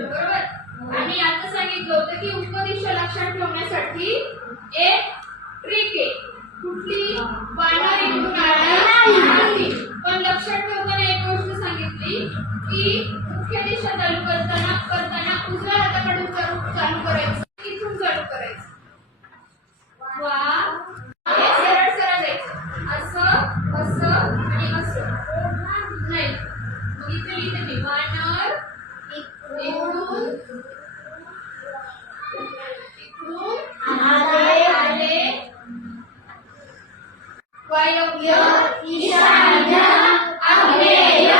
होतं बरोबर. आणि आता सांगितलं होतं की उपदिशा लक्षात ठेवण्यासाठी एक ट्रिक आहे. कुठली? बायनरी इथून आला पण लक्षात ठेवताना एक गोष्ट सांगितली की मुख्य दिशा चालू करताना उजव्या हाताकडून चालू करायचं, इथून चालू करायचं. वा सरळ सरळ जायचं, असं असं आणि असं नाही. मग इथे लिहिते मी वानर इकडून आले वायव्य ईशान्य आग्नेय